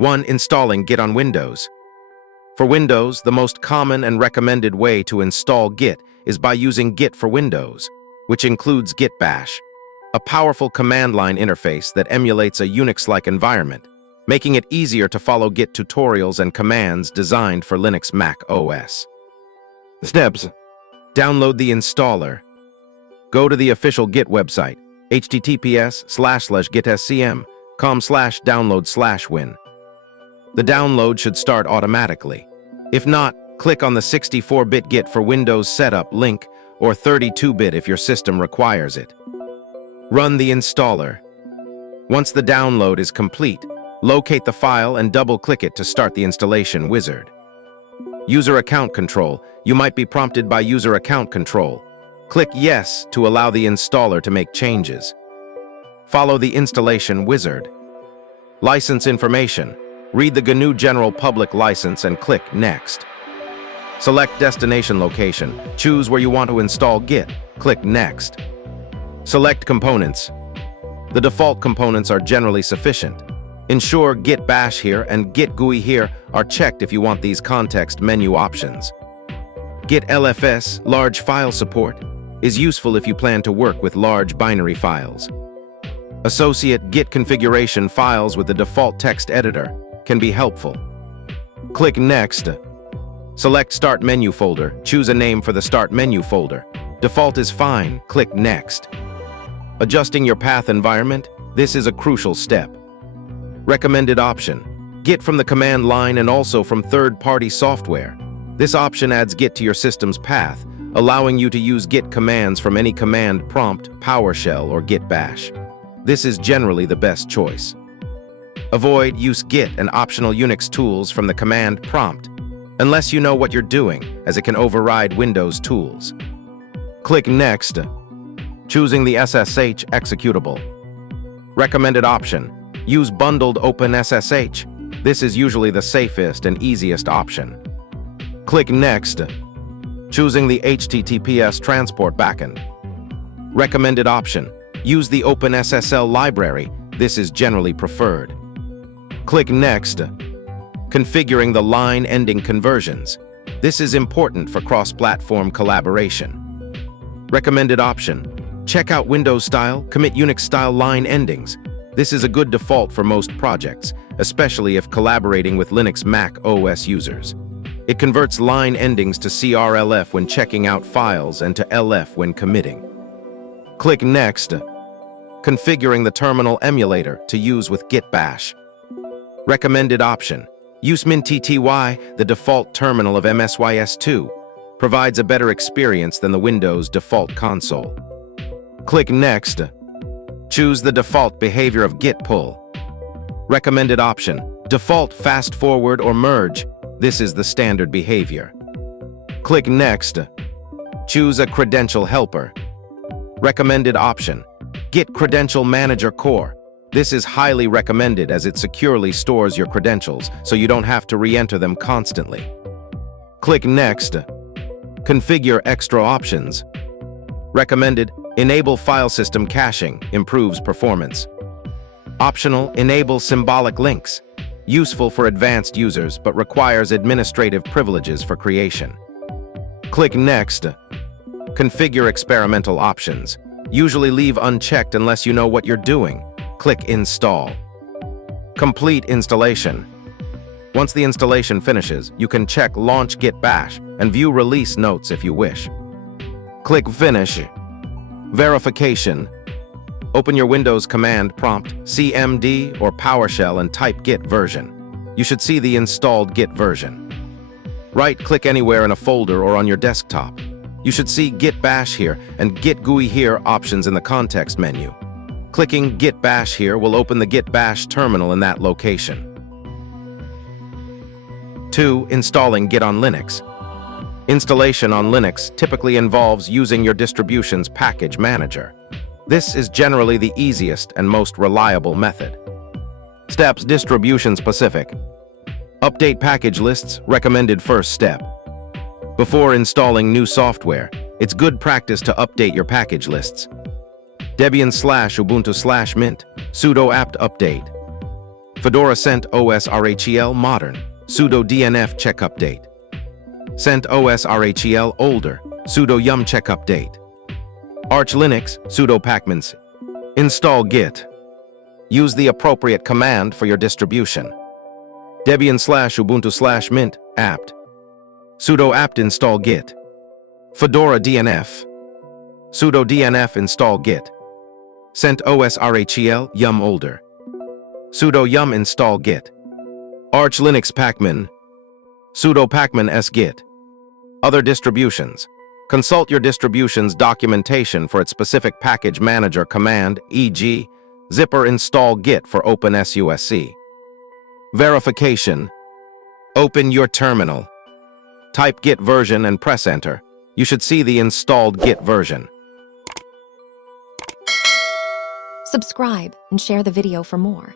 1. Installing Git on Windows. For Windows, the most common and recommended way to install Git is by using Git for Windows, which includes Git Bash, a powerful command line interface that emulates a Unix-like environment, making it easier to follow Git tutorials and commands designed for Linux macOS. Steps: download the installer. Go to the official Git website, https://gitscm.com/download/win. The download should start automatically. If not, click on the 64-bit Git for Windows setup link or 32-bit if your system requires it. Run the installer. Once the download is complete, locate the file and double-click it to start the installation wizard. User account control. You might be prompted by user account control. Click Yes to allow the installer to make changes. Follow the installation wizard. License information. Read the GNU General Public License and click Next. Select destination location. Choose where you want to install Git. Click Next. Select components. The default components are generally sufficient. Ensure Git Bash Here and Git GUI Here are checked if you want these context menu options. Git LFS, large file support, is useful if you plan to work with large binary files. Associate Git configuration files with the default text editor can be helpful. Click Next. Select Start Menu folder. Choose a name for the Start Menu folder. Default is fine. Click Next. Adjusting your path environment. This is a crucial step. Recommended option: Git from the command line and also from third-party software. This option adds Git to your system's path, allowing you to use Git commands from any command prompt, PowerShell, or Git Bash. This is generally the best choice. Avoid use Git and optional Unix tools from the command prompt, unless you know what you're doing, as it can override Windows tools. Click Next, choosing the SSH executable. Recommended option: use bundled OpenSSH. This is usually the safest and easiest option. Click Next, choosing the HTTPS transport backend. Recommended option: use the OpenSSL library. This is generally preferred. Click Next, configuring the line ending conversions. This is important for cross-platform collaboration. Recommended option: check out Windows style, commit Unix style line endings. This is a good default for most projects, especially if collaborating with Linux Mac OS users. It converts line endings to CRLF when checking out files and to LF when committing. Click Next, configuring the terminal emulator to use with Git Bash. Recommended option: use MinTTY, the default terminal of MSYS2. Provides a better experience than the Windows default console. Click Next, choose the default behavior of Git pull. Recommended option: default fast forward or merge. This is the standard behavior. Click Next, choose a credential helper. Recommended option: Git Credential Manager Core. This is highly recommended as it securely stores your credentials, so you don't have to re-enter them constantly. Click Next, configure extra options. Recommended: enable file system caching, improves performance. Optional: enable symbolic links. Useful for advanced users, but requires administrative privileges for creation. Click Next, configure experimental options. Usually leave unchecked unless you know what you're doing. Click Install. Complete installation. Once the installation finishes, you can check Launch Git Bash and view release notes if you wish. Click Finish. Verification. Open your Windows command prompt, CMD or PowerShell, and type Git version. You should see the installed Git version. Right-click anywhere in a folder or on your desktop. You should see Git Bash Here and Git GUI Here options in the context menu. Clicking Git Bash Here will open the Git Bash terminal in that location. 2. Installing Git on Linux. Installation on Linux typically involves using your distribution's package manager. This is generally the easiest and most reliable method. Steps: distribution specific. Update package lists, recommended first step. Before installing new software, it's good practice to update your package lists. Debian/Ubuntu/Mint, sudo apt update. Fedora CentOS RHEL Modern, sudo DNF check update. CentOS RHEL Older, sudo yum check update. Arch Linux, sudo pacmans. Install Git. Use the appropriate command for your distribution. Debian/Ubuntu/Mint, apt. Sudo apt install Git. Fedora DNF. Sudo DNF install Git. CentOS RHEL yum older. Sudo yum install Git. Arch Linux pacman. Sudo pacman s Git. Other distributions. Consult your distribution's documentation for its specific package manager command, e.g., zipper install Git for OpenSUSE. Verification. Open your terminal. Type Git version and press enter. You should see the installed Git version. Subscribe and share the video for more.